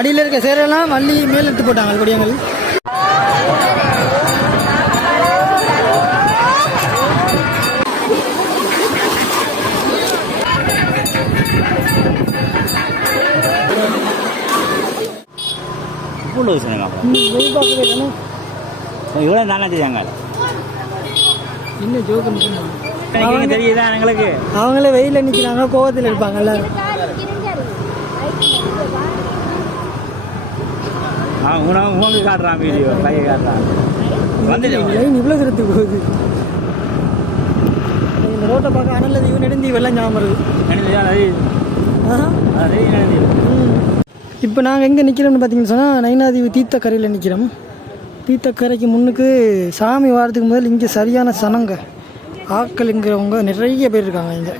அடியில் இருக்க சேரெல்லாம் மல்லி மேல் எடுத்து போட்டாங்க கொடியங்கள். இவ்வளோ தானே செய்யாங்க இன்னும் ஜோக்கு தெரியுதா எங்களுக்கு. அவங்களே வெயில நிற்கிறாங்க, கோவத்தில் இருப்பாங்க எல்லாரும். உனக்கு காட்டுறான் வீடியோ கையை காட்டுறான் வந்து இவ்வளோ தூரத்துக்கு போகுது. இந்த ரோட்டை பார்க்க அனல் தீவு நெடுந்தீவு எல்லாம் ஞாபகம் வருது. இப்போ நாங்கள் எங்கே நிற்கிறோம்னு பார்த்தீங்கன்னு சொன்னால் நயினாதீவு தீர்த்தக்கரையில் நிற்கிறோம். தீர்த்தக்கரைக்கு முன்னுக்கு சாமி வாரத்துக்கு முதல் இங்கே சரியான சனங்க ஆக்கள்ங்கிறவங்க நிறைய பேர் இருக்காங்க. இங்கே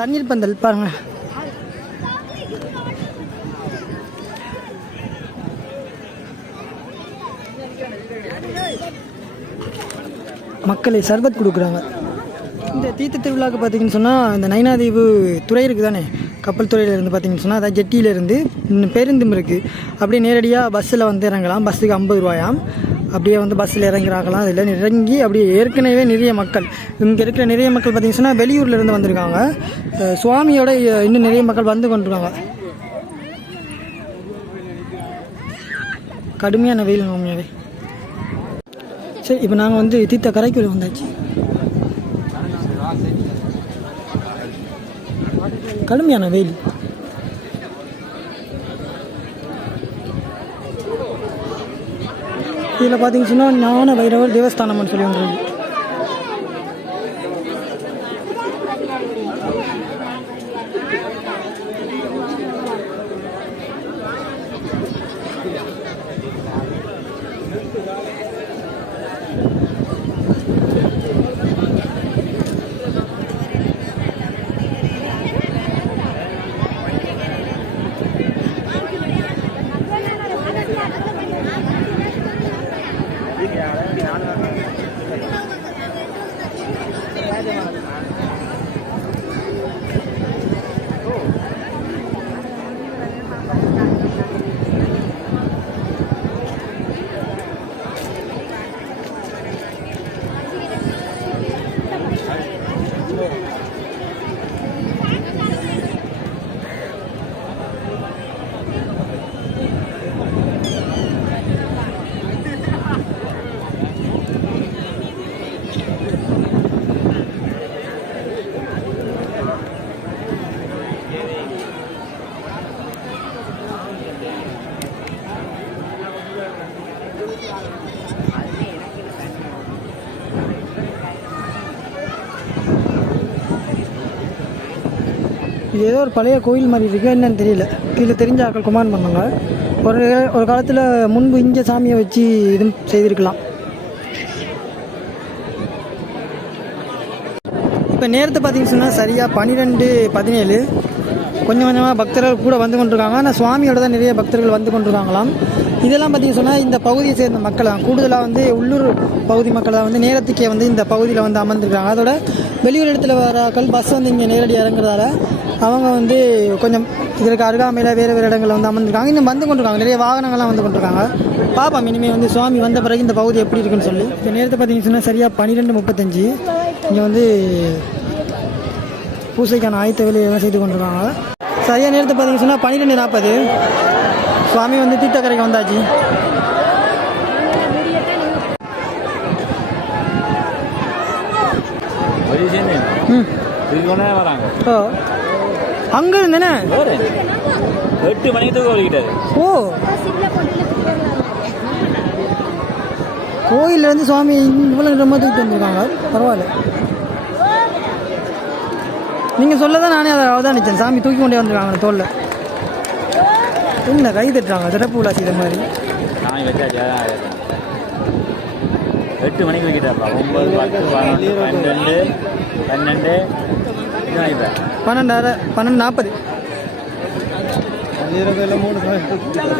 தண்ணீர் பந்தல் பாருங்க. மக்களை சர்பத் கொடுக்குறாங்க. இந்த தீர்த்த திருவிழாவுக்கு பார்த்தீங்கன்னு சொன்னால் இந்த நயினாதீவு துறை இருக்குது தானே, கப்பல் துறையிலேருந்து பார்த்தீங்கன்னு சொன்னால் அதாவது ஜெட்டியிலேருந்து பேருந்தும் இருக்குது. அப்படியே நேரடியாக பஸ்ஸில் வந்து இறங்கலாம். பஸ்ஸுக்கு 50 ரூபாயாம். அப்படியே வந்து பஸ்ஸில் இறங்கிறாங்களாம். அதில் இறங்கி அப்படியே ஏற்கனவே நிறைய மக்கள் இங்கே இருக்கிற நிறைய மக்கள் பார்த்தீங்கன்னு சொன்னால் வெளியூர்லேருந்து வந்திருக்காங்க. சுவாமியோட இன்னும் நிறைய மக்கள் வந்து கொண்டிருக்காங்க. கடுமையான வெயில் உண்மையாகவே. சரி, இப்போ நாங்கள் வந்து தீர்த்த கரைக்குள்ள வந்தாச்சு. கடுமையான வெயில். இதில் பார்த்தீங்கன்னு சொன்னால் ஞான பைரவர் தேவஸ்தானம்னு சொல்லி ஒன்று. இது ஏதோ ஒரு பழைய கோயில் மாதிரி இருக்குது, என்னன்னு தெரியல. கீழே தெரிஞ்ச ஆக்கள் குமான் பண்ணாங்க. ஒரு காலத்தில் முன்பு இங்கே சாமியை வச்சு இதுவும் செய்திருக்கலாம். இப்போ நேரத்தை பார்த்தீங்கன்னு சொன்னால் சரியாக 12:17. கொஞ்சம் கொஞ்சமாக பக்தர்கள் கூட வந்து கொண்டிருக்காங்க. ஆனால் சுவாமியோட தான் நிறைய பக்தர்கள் வந்து கொண்டிருக்காங்களாம். இதெல்லாம் பார்த்தீங்கன்னு சொன்னால் இந்த பகுதியை சேர்ந்த மக்கள் தான் கூடுதலாக வந்து உள்ளூர் பகுதி மக்கள் தான் வந்து நேரத்துக்கே வந்து இந்த பகுதியில் வந்து அமர்ந்துருக்காங்க. அதோட வெளியூர் இடத்துல வராக்கள் பஸ் வந்து இங்கே நேரடியாக இறங்குறதால அவங்க வந்து கொஞ்சம் இதற்கு அருகாமையில் வேறு வேறு இடங்களில் வந்து அமர்ந்துருக்காங்க. இன்னும் வந்து கொண்டிருக்காங்க, நிறைய வாகனங்கள்லாம் வந்து கொண்டிருக்காங்க. பாப்போம் இனிமேல் வந்து சுவாமி வந்த பிறகு இந்த பகுதி எப்படி இருக்குன்னு சொல்லி. இப்போ நேரத்தை பார்த்தீங்கன்னு சொன்னால் சரியாக 12:35. இங்கே வந்து பூசைக்கான ஆயத்த வேலையெல்லாம் செய்து கொண்டிருக்காங்க. சரியாக நேரத்தை பார்த்தீங்கன்னு சொன்னால் 12:40. சுவாமி வந்து தீர்த்தக்கரைக்கு வந்தாச்சு. ஓ அங்கே இருந்தேனே 8 மணிக்கு ஓடிக்கிட்டாரு. ஓ கோயிலேருந்து சுவாமி இவ்வளோ ரொம்ப தூக்கிட்டு வந்திருக்காங்க. பரவாயில்ல, நீங்கள் சொல்ல தான் நானே அதை அவதானிச்சேன். சாமி தூக்கி கொண்டே வந்திருக்காங்க தோளில். என்ன கை தட்டுறாங்க சிறப்பு விழா செய்த மாதிரி. 8 மணிக்கு வைக்கிட்டாப்பா. 9, 10, 11, 12, 12, 12:40.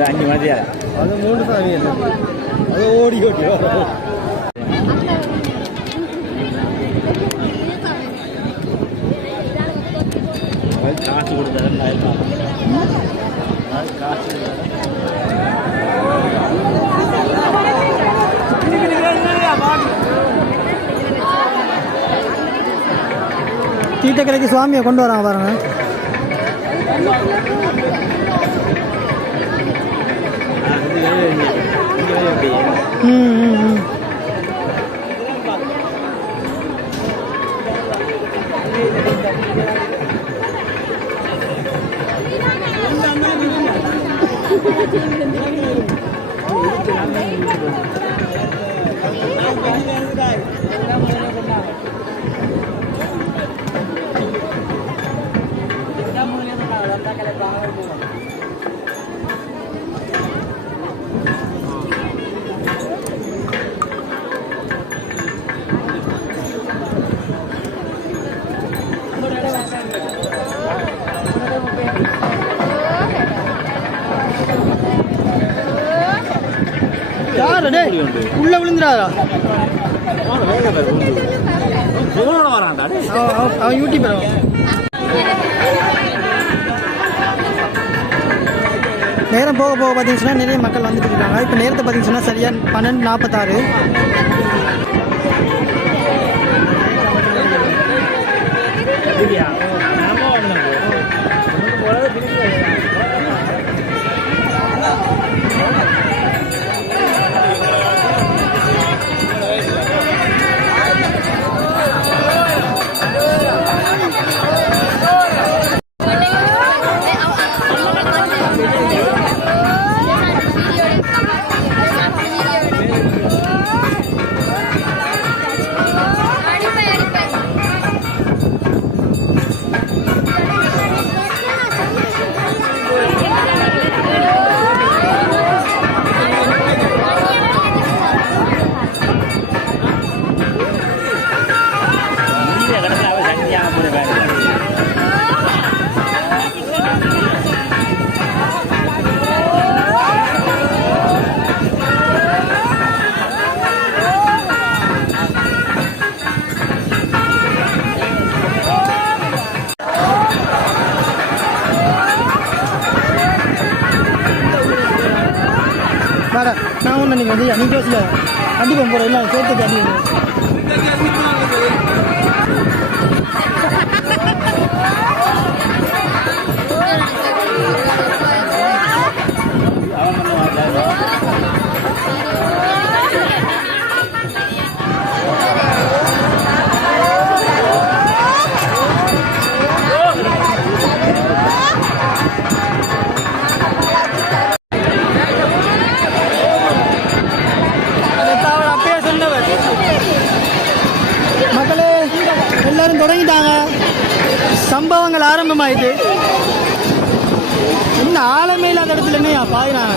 5 மணியா அது 3 சாமி அது ஓடி ஓடி காசு கொடுத்தா காசு தீர்த்தக்கரைக்கு சுவாமியை கொண்டு வராங்க பாருங்க. உள்ள விழுந்துடாரா அவன் யூடியூபர். நேரம் போக போக பார்த்தீங்கன்னா நிறைய மக்கள் வந்துட்டு இருக்காங்க. இப்போ நேரத்தை பார்த்தீங்கன்னா சரியா 12:46. நான் ஒன்று நீங்கள் வந்து அன்றைக்கி யோசில கண்டிப்பாக போகிற இல்லை சேர்த்து அடி எல்லாரும் தொடங்கிட்டாங்க. சம்பவங்கள் ஆரம்பமாயிட்டு இன்னும் ஆழமே இல்லாத இடத்துல என்னையா பாயிறாங்க.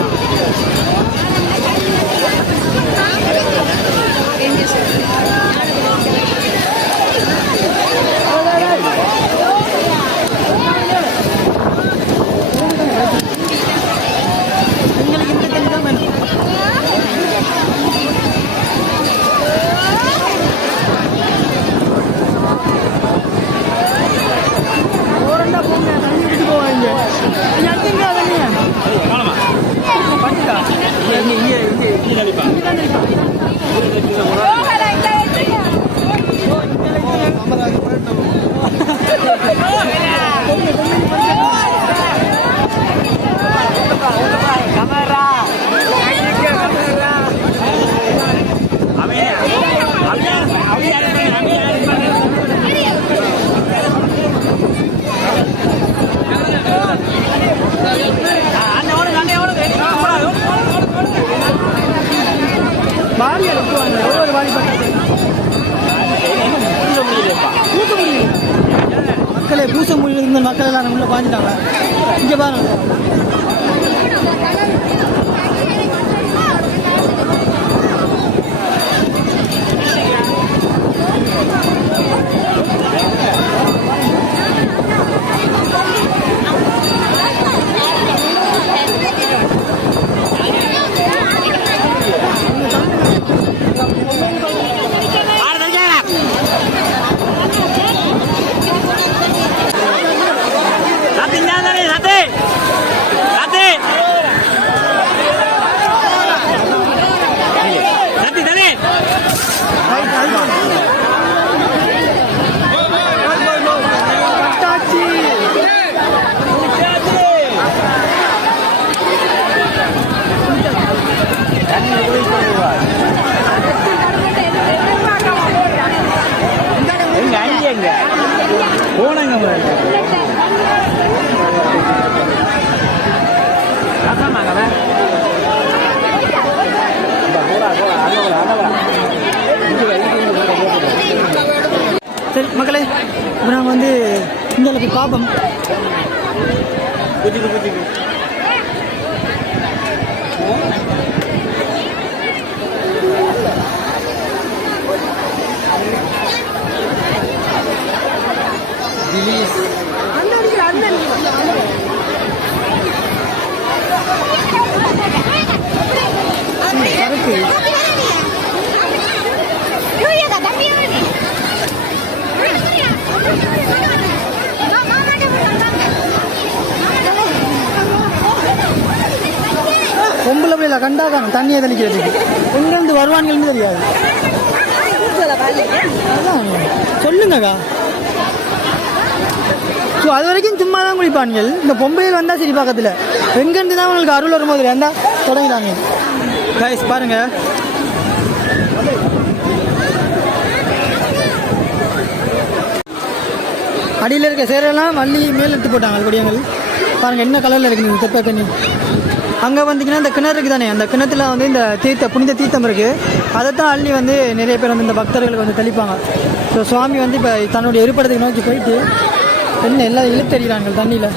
எங்களுக்கு இந்த தண்ணி தான் வேணும். மக்களே பூச முடியல இருந்த மக்கள் எல்லாம் உள்ள பாஞ்சிட்டாங்க. இங்கே பாருங்க. போனங்க சரி மக்களே, இப்போ நாங்கள் வந்து இந்த போய் பார்ப்போம். கருப்பு பொம்பளை பிள்ளைல கண்டாக்காங்க தண்ணியை தெளிக்கிறதுக்கு எங்கேருந்து வருவான்கள்னு தெரியாது. அதான் சொல்லுங்கக்கா. ஸோ அது வரைக்கும் சும்மா தான் குளிப்பான்கள். இந்த பொம்பளையில் வந்தால் சரி பக்கத்தில் எங்கேருந்து தான் உங்களுக்கு அருள் வரும்போது இருந்தால் தொடங்கிட்டாங்க. கைஸ் பாருங்க, அடியில் இருக்க சேரெல்லாம் வள்ளி மேல் எடுத்து போட்டாங்க. அது கொடியங்கள் பாருங்கள் என்ன கலரில் இருக்குது தெப்ப தண்ணி. அங்கே வந்தீங்கன்னா இந்த கிணறு இருக்குது தானே, அந்த கிணத்துல வந்து இந்த புனித தீர்த்தம் இருக்குது. அதைத்தான் அள்ளி வந்து நிறைய பேர் வந்து இந்த பக்தர்களுக்கு வந்து தெளிப்பாங்க. ஸோ சுவாமி வந்து இப்போ தன்னுடைய இருப்பிடத்துக்கு நோக்கி போயிட்டு என்ன எல்லாம் இழுத்தறிகிறாங்க தண்ணியில்.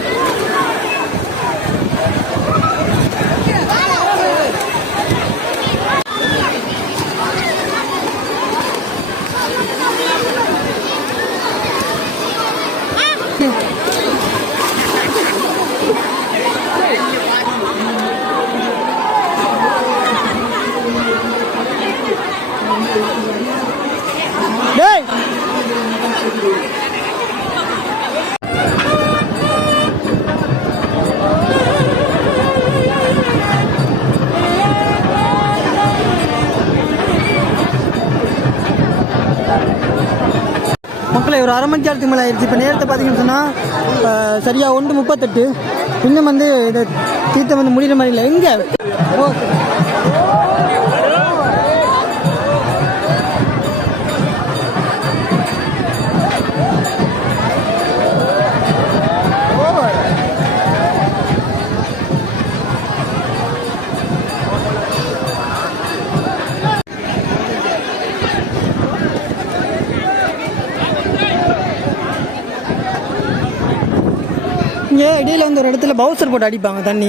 டேய் மக்களை ஒரு அரை மணி நேரத்துக்கு மேலே ஆயிடுச்சு. இப்போ நேரத்தை பார்த்தீங்கன்னு சொன்னால் சரியாக 1:38. இன்னும் வந்து இந்த தீர்த்தம் வந்து முடிகிற மாதிரி இல்லை. எங்கே இங்கே இடையில் வந்து ஒரு இடத்துல பவுசர் போட்டு அடிப்பாங்க தண்ணி.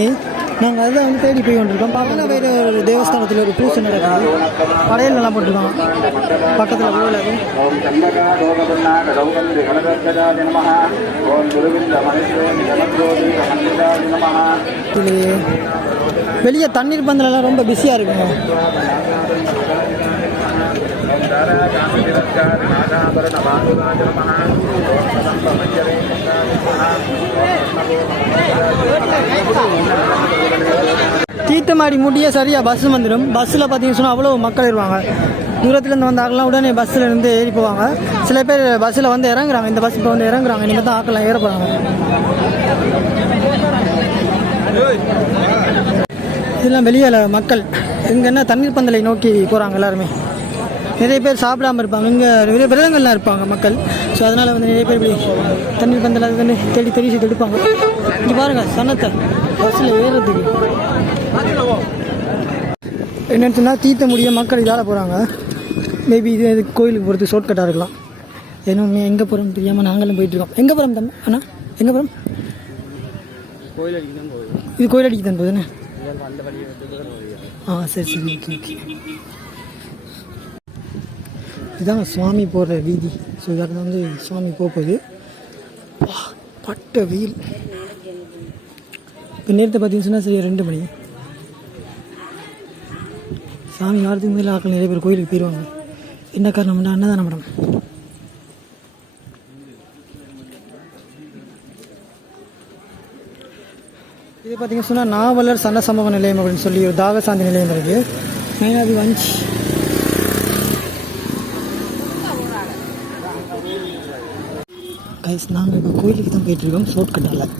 நாங்கள் அதுதான் வந்து தேடி போய் கொண்டிருக்கோம். பக்கத்தில் வேறு ஒரு தேவஸ்தானத்தில் ஒரு பூசை நடக்குது. கடையில் நல்லா போட்டிருக்காங்க பக்கத்தில் கோவில். இது வெளியே தண்ணீர் பந்தலெல்லாம் ரொம்ப பிஸியாக இருக்குங்க. தீர்த்தமாடி முடிய சரியாக பஸ் வந்துடும். பஸ்ஸில் பார்த்தீங்கன்னு சொன்னால் அவ்வளோ மக்கள் இருவாங்க. தூரத்துலேருந்து வந்த ஆக்கெல்லாம் உடனே பஸ்ஸில் இருந்து ஏறி போவாங்க. சில பேர் பஸ்ஸில் வந்து இறங்குறாங்க. இந்த பஸ் இப்போ வந்து இறங்குறாங்க. நீங்கள் தான் ஆக்கெல்லாம் ஏற போகிறாங்க. இதெல்லாம் வெளியில் மக்கள் எங்கன்னா தண்ணீர் பந்தலை நோக்கி போகிறாங்க எல்லாருமே. நிறைய பேர் சாப்பிடாமல் இருப்பாங்க. இங்கே நிறைய விரதங்கள்லாம் இருப்பாங்க மக்கள். ஸோ அதனால் வந்து நிறைய பேர் இப்படி தண்ணீர் பந்தல் அது வந்து தேடி தெரிவிச்சு எடுப்பாங்க. இங்கே பாருங்கள் சன்னத்தை பஸ்ஸில் ஏறுறதுக்கு என்னென்னு சொன்னால் தீர்த்த முடிய மக்கள் இதால் போகிறாங்க. மேபி இது கோயிலுக்கு போகிறது ஷார்ட்கட்டாக இருக்கலாம். ஏன்னா எங்கே போகிறோம் தெரியாமல் நாங்களும் போயிட்டுருக்கோம். எங்கே போகிறோம் தம்பி அண்ணா? எங்கே போகிறோம்? இது கோயிலடிக்கு தான் போகுதுண்ணே. சரி சரி ஓகே ஓகே. இதுதாங்க சுவாமி போகிற வீதி. ஸோ இதாக வந்து சுவாமி போகுது. பட்ட வெயில். இப்போ நேரத்தை பார்த்தீங்கன்னு சொன்னால் சரி 2 மணி. சாமி வாரத்துக்கு மேலே ஆக்கள் நிறைய பேர் கோயிலுக்கு போயிடுவாங்க. என்ன காரணம்னா அன்னதானம் மேடம். இது பார்த்தீங்கன்னு சொன்னால் நாவலர் சன சமூக நிலையம் அப்படின்னு சொல்லி ஒரு தாகசாந்தி நிலையம் இருக்குது. மெயினாக வஞ்சி கைஸ் நாங்கள் இப்போ கோயிலுக்கு தான் போயிட்டுருக்கோம் ஷார்ட்கட்டால்.